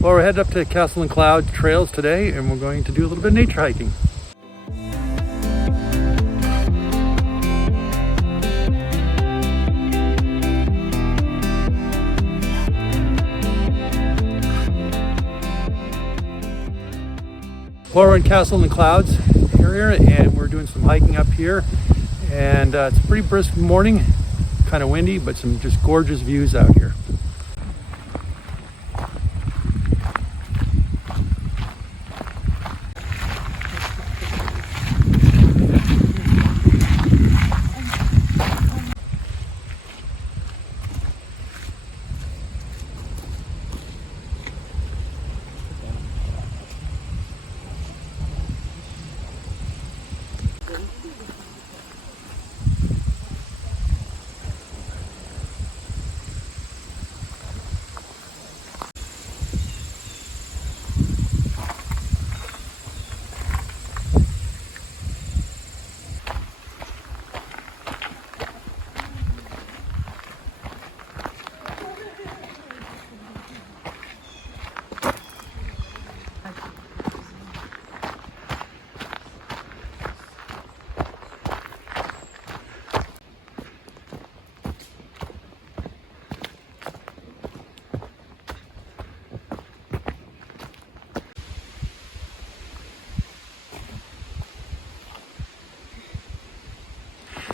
Well, we're headed up to Castle and Cloud trails today, and we're going to do a little bit of nature hiking. Well, we're in Castle and Clouds area, and we're doing some hiking up here. And it's a pretty brisk morning, kind of windy, but some just gorgeous views out here.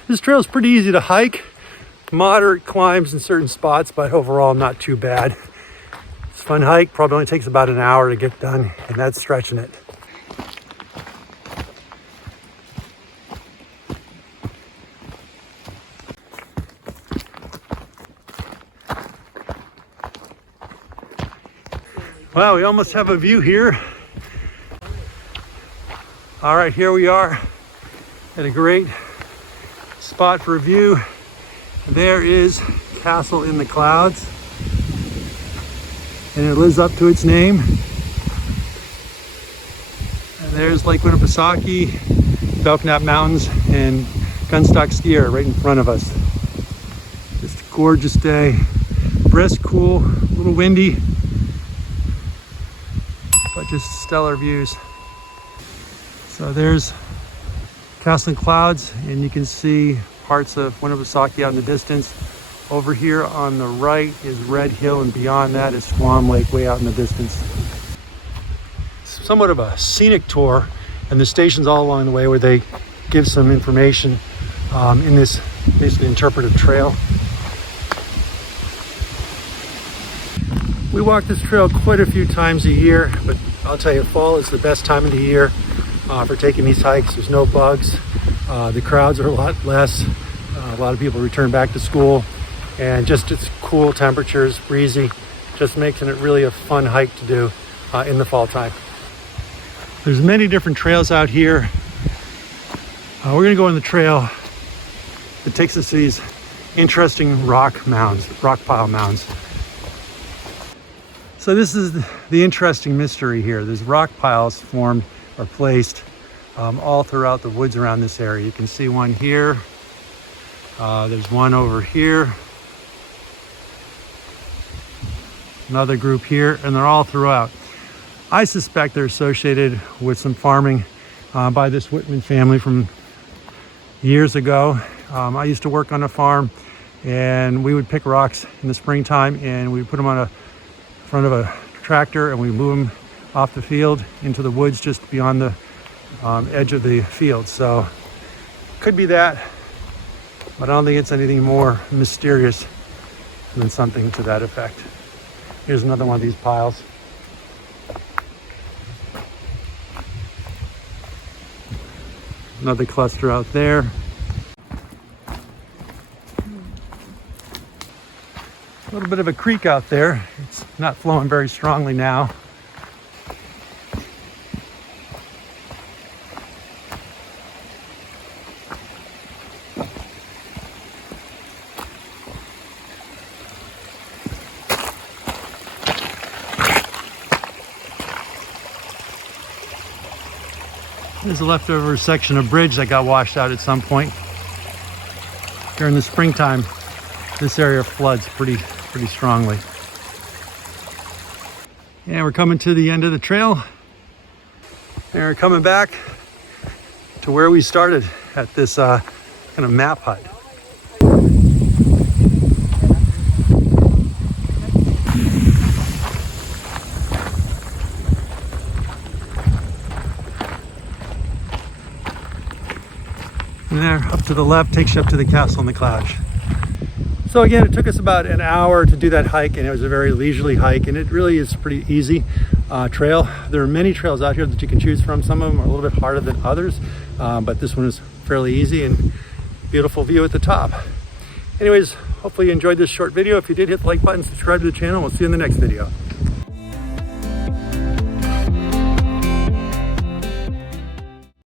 This trail is pretty easy to hike, moderate climbs in certain spots, but overall not too bad. It's a fun hike, probably only takes about an hour to get done, and that's stretching it. Wow, we almost have a view here. All right, here we are at a great spot for a view. There is Castle in the Clouds, and it lives up to its name. And there's Lake Winnipesaukee, Belknap Mountains, and Gunstock Ski Area right in front of us. Just a gorgeous day, brisk, cool, a little windy, but just stellar views. So there's Castle and Clouds, and you can see parts of Winnipesaukee out in the distance. Over here on the right is Red Hill, and beyond that is Squam Lake way out in the distance. Somewhat of a scenic tour, and the stations all along the way where they give some information in this basically interpretive trail. We walk this trail quite a few times a year, but I'll tell you, fall is the best time of the year for taking these hikes. There's no bugs. The crowds are a lot less. A lot of people return back to school, and just it's cool temperatures, breezy, just making it really a fun hike to do in the fall time. There's many different trails out here. We're gonna go on the trail that takes us to these interesting rock pile mounds. So this is the interesting mystery here. There's rock piles formed or placed all throughout the woods around this area. You can see one here. There's one over here. Another group here, and they're all throughout. I suspect they're associated with some farming by this Whitman family from years ago. I used to work on a farm, and we would pick rocks in the springtime, and we would put them on a front of a tractor, and we move them off the field into the woods just beyond the edge of the field. So could be that, but I don't think it's anything more mysterious than something to that effect. Here's another one of these piles. Another cluster out there. A little bit of a creek out there. It's not flowing very strongly now. There's a leftover section of bridge that got washed out at some point. During the springtime, this area floods pretty strongly. And we're coming to the end of the trail. And we're coming back to where we started at this kind of map hut. And there, up to the left, takes you up to the castle in the clouds. So again, it took us about an hour to do that hike, and it was a very leisurely hike, and it really is a pretty easy trail. There are many trails out here that you can choose from. Some of them are a little bit harder than others, but this one is fairly easy and beautiful view at the top. Anyways, hopefully you enjoyed this short video. If you did, hit the like button, subscribe to the channel. We'll see you in the next video.